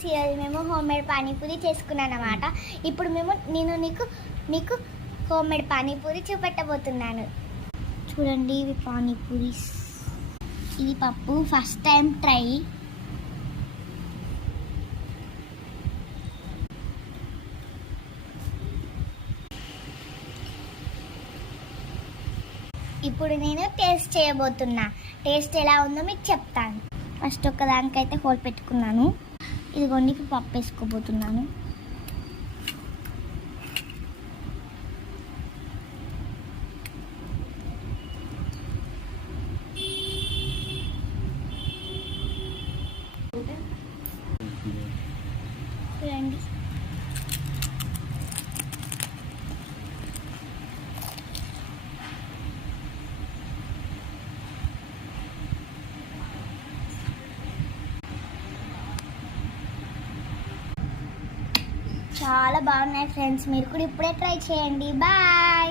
Friends, ఈరోజు మేము homemade panipuri చేసుకున్నాను అనమాట. ఇప్పుడు నేను మీకు హోమ్మేడ్ పానీపూరి చూపెట్టబోతున్నాను. చూడండి, ఇవి పానీపూరి. ఇది పప్పు, ఫస్ట్ టైం ట్రై. ఇప్పుడు నేను టేస్ట్ చేయబోతున్నా. టేస్ట్ ఎలా ఉందో మీకు చెప్తాను. ఫస్ట్ ఒక్కదానికైతే హోల్ పెట్టుకున్నాను. ఇదిగోండి, ఇప్పుడు పప్పు వేసుకోబోతున్నాను. చూడండి, చాలా బాగున్నాయి ఫ్రెండ్స్. మీరు కూడా ఇప్పుడే ట్రై చేయండి. బాయ్.